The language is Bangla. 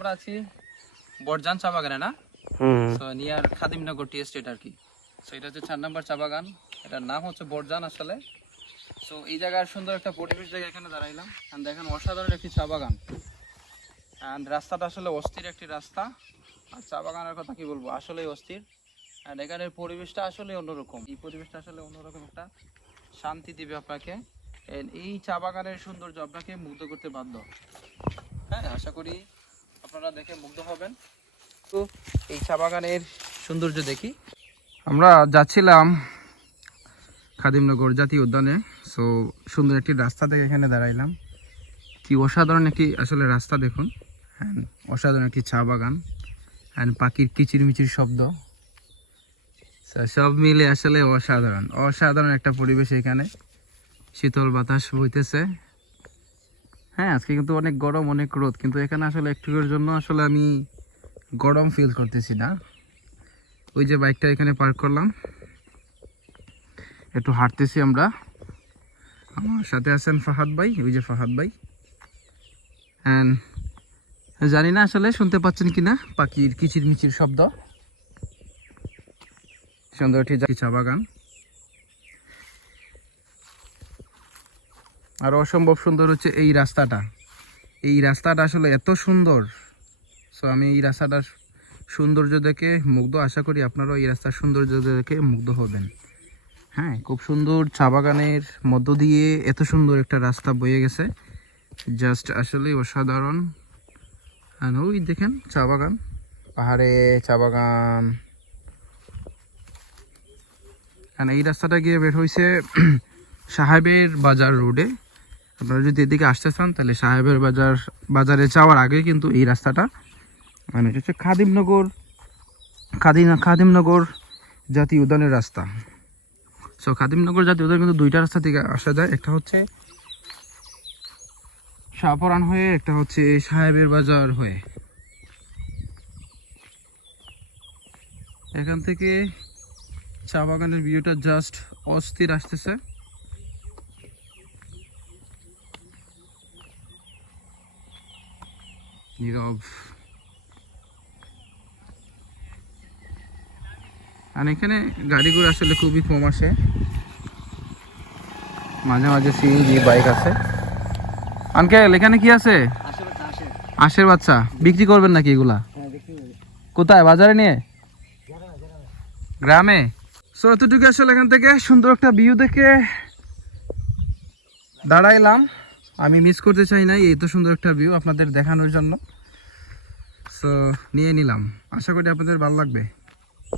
আমরা আছি বরজান চা বাগানে না? তো নিয়ার খাদিমনগর টি এস্টেট আর কি। সো এটা হচ্ছে চার নম্বর চা বাগান। এটার নাম হচ্ছে বরজান আসলে। সো এই জায়গার সুন্দর একটা পরিবেশ জায়গা এখানে দাঁড়াইলাম। অ্যান্ড দেখেন অসাধারণ একটি চা বাগান। অ্যান্ড রাস্তাটা আসলে অস্থির একটি রাস্তা। আর চা বাগানের কথা কি বলব? আসলেই অস্থির। অ্যান্ড এখানের পরিবেশটা আসলে অন্যরকম। এই পরিবেশটা আসলে অন্যরকম একটা শান্তি দিবে আপনাকে। এই চা বাগানের সৌন্দর্য আপনাকে মুগ্ধ করতে বাধ্য। হ্যাঁ আশা করি আপনারা দেখে মুগ্ধ হবেন। তো এই চা বাগানের সৌন্দর্য দেখি। আমরা যাচ্ছিলাম খাদিমনগর জাতীয় উদ্যানে। সো সুন্দর একটি রাস্তা থেকে এখানে দাঁড়াইলাম। কি অসাধারণ একটি আসলে রাস্তা দেখুন। হ্যাঁ অসাধারণ একটি চা বাগান। অ্যান্ড পাখির কিচিরমিচির শব্দ। সব মিলে আসলে অসাধারণ। অসাধারণ একটা পরিবেশ এখানে। শীতল বাতাস বইতেছে। হ্যাঁ আজকে কিন্তু অনেক গরম, অনেক রোদ, কিন্তু এখানে আসলে একটুকুর জন্য আসলে আমি গরম ফিল করতেছি না। ওই যে বাইকটা এখানে পার্ক করলাম। একটু হাঁটতেছি আমরা। আমার সাথে আছেন ফাহাদ ভাই, ওই যে ফাহাদ ভাই। অ্যান্ড জানি না আসলে শুনতে পাচ্ছেন কিনা, পাখির কিচির মিচির শব্দ। সুন্দর একটি চা বাগান। আর অসম্ভব সুন্দর হচ্ছে এই রাস্তাটা। এই রাস্তাটা আসলে এত সুন্দর। সো আমি এই রাস্তাটার সৌন্দর্য দেখে মুগ্ধ। আশা করি আপনারাও এই রাস্তার সৌন্দর্য দেখে মুগ্ধ হবেন। হ্যাঁ খুব সুন্দর চা বাগানের মধ্য দিয়ে এত সুন্দর একটা রাস্তা বয়ে গেছে। জাস্ট আসলেই অসাধারণ। আর ওই দেখেন চা বাগান। পাহাড়ে চা বাগান। এই রাস্তাটা গিয়ে বের হয়েছে সাহেবের বাজার রোডে। আপনারা যদি এদিকে আসতে চান, তাহলে সাহেবের বাজার, বাজারে যাওয়ার আগে কিন্তু এই রাস্তাটা মানে হচ্ছে খাদিমনগর খাদিম খাদিমনগর জাতীয় উদ্যানের রাস্তা। সো খাদিমনগর জাতীয় উদ্যান কিন্তু দুইটা রাস্তা থেকে আসা যায়। একটা হচ্ছে শাহপরান হয়ে, একটা হচ্ছে সাহেবের বাজার হয়ে। এখান থেকে চা বাগানের ভিউটা জাস্ট অস্থির আসতেছে। নীরব। আর এখানে গাড়ি ঘোড়া আসলে খুবই কম আসে। মাঝে মাঝে সিএনজি, বাইক আছে। আঙ্কেল, এখানে কি আছে? আশের বাচ্চা। বিক্রি করবেন নাকি এগুলা? কোথায়? বাজারে নিয়ে? গ্রামে? সো এতটুকু আসলে এখান থেকে সুন্দর একটা ভিউ দেখে দাঁড়াইলাম। আমি মিস করতে চাই না এত সুন্দর একটা ভিউ আপনাদের দেখানোর জন্য। সো নিয়ে নিলাম। আশা করি আপনাদের ভালো লাগবে।